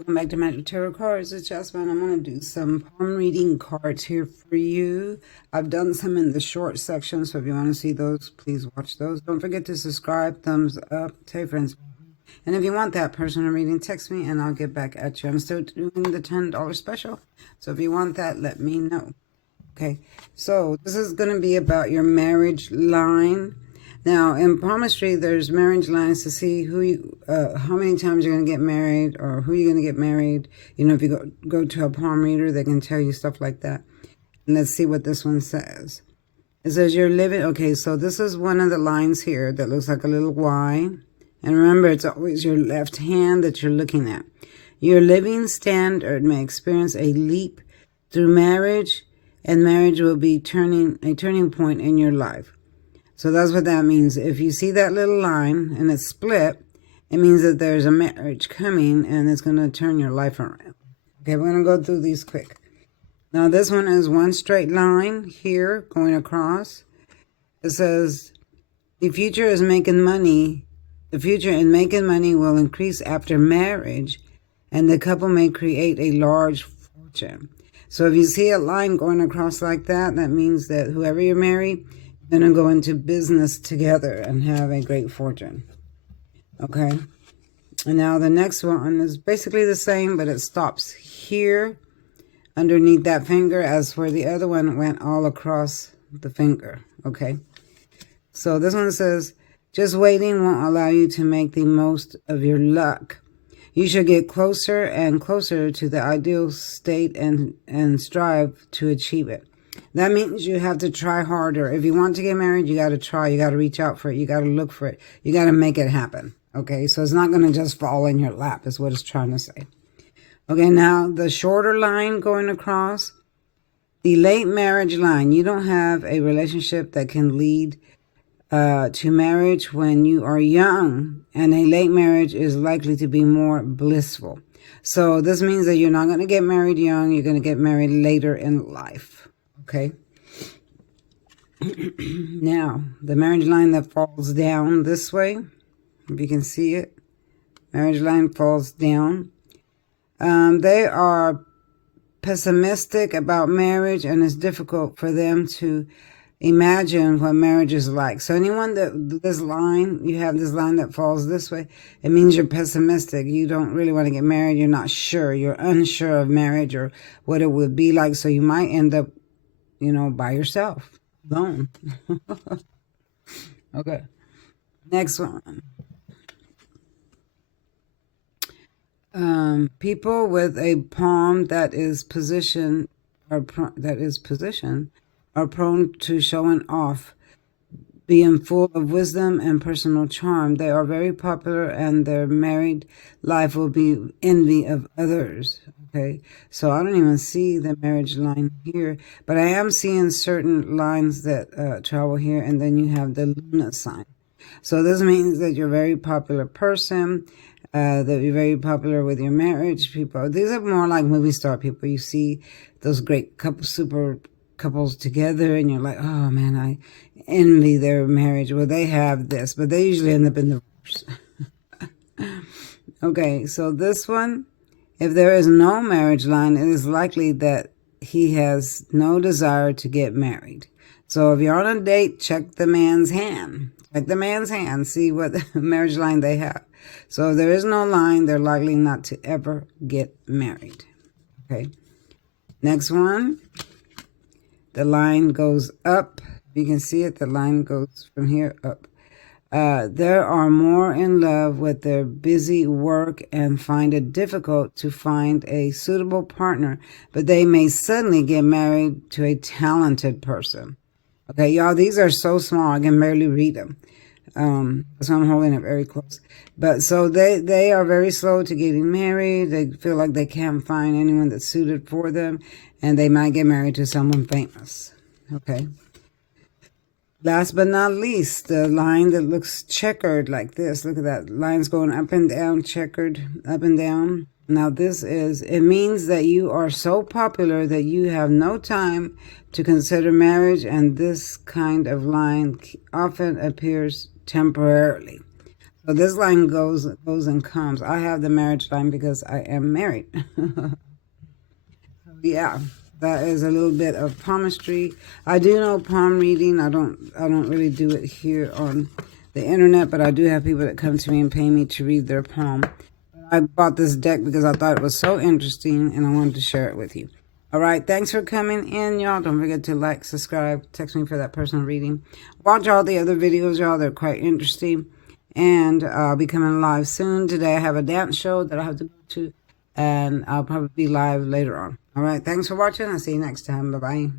Welcome back to Magic Tarot Cards. It's Jasmine. I'm going to do some palm reading cards here for you. I've done some in the short section, so if you want to see those, please watch those. Don't forget to subscribe, thumbs up, tell your friends. And if you want that personal reading, text me and I'll get back at you. I'm still doing the $10 special, so if you want that, let me know. Okay, so this is going to be about your marriage line. Now, in palmistry, there's marriage lines to see who you, how many times you're going to get married or who you're going to get married. You know, if you go to a palm reader, they can tell you stuff like that. And let's see what this one says. It says you're living, okay, so this is one of the lines here that looks like a little Y. And remember, it's always your left hand that you're looking at. Your living standard may experience a leap through marriage, and marriage will be a turning point in your life. So that's what that means. If you see that little line and it's split, it means that there's a marriage coming and it's going to turn your life around. Okay, we're going to go through these quick. Now this one is one straight line here going across. It says, the future in making money will increase after marriage, and the couple may create a large fortune. So if you see a line going across like that, that means that whoever you're married, going to go into business together and have a great fortune. Okay. And now the next one is basically the same, but it stops here underneath that finger as where the other one went all across the finger. Okay. So this one says, just waiting won't allow you to make the most of your luck. You should get closer and closer to the ideal state and strive to achieve it. That means you have to try harder. If you want to get married, you got to try. You got to reach out for it. You got to look for it. You got to make it happen. Okay, so it's not going to just fall in your lap is what it's trying to say. Okay, now the shorter line going across, the late marriage line. You don't have a relationship that can lead to marriage when you are young, and a late marriage is likely to be more blissful. So this means that you're not going to get married young. You're going to get married later in life. Okay. Now, the marriage line that falls down this way, if you can see it, marriage line falls down. They are pessimistic about marriage, and it's difficult for them to imagine what marriage is like. So anyone that this line, you have this line that falls this way, it means you're pessimistic. You don't really want to get married. You're not sure. You're unsure of marriage or what it would be like. So you might end up, you know, by yourself, alone. Okay. Next one. People with a palm that is positioned are prone to showing off, being full of wisdom and personal charm. They are very popular, and their married life will be envy of others. Okay, so I don't even see the marriage line here, but I am seeing certain lines that travel here, and then you have the Luna sign. So this means that you're a very popular person, that you're very popular with your marriage people. These are more like movie star people. You see those great super couples together, and you're like, oh man, I envy their marriage. Well, they have this, but they usually end up in divorce. Okay, so this one, if there is no marriage line, it is likely that he has no desire to get married. So if you're on a date, check the man's hand. Check the man's hand, see what marriage line they have. So if there is no line, they're likely not to ever get married. Okay. Next one, the line goes up. You can see it, the line goes from here up. They are more in love with their busy work and find it difficult to find a suitable partner, but they may suddenly get married to a talented person. Okay, y'all, these are so small, I can barely read them. So I'm holding it very close. But so they are very slow to getting married. They feel like they can't find anyone that's suited for them, and they might get married to someone famous. Okay. Last but not least, the line that looks checkered like this. Look at that. Lines going up and down, checkered, up and down. Now it means that you are so popular that you have no time to consider marriage, and this kind of line often appears temporarily. So this line goes and comes. I have the marriage line because I am married. Yeah, that is a little bit of palmistry. I do know palm reading. I don't really do it here on the internet, but I do have people that come to me and pay me to read their palm. I bought this deck because I thought it was so interesting and I wanted to share it with you. All right, thanks for coming in, y'all. Don't forget to like, subscribe, text me for that personal reading. Watch all the other videos, y'all. They're quite interesting. And I'll be coming live soon. Today I have a dance show that I have to go to, and I'll probably be live later on. All right, thanks for watching. I'll see you next time. Bye-bye.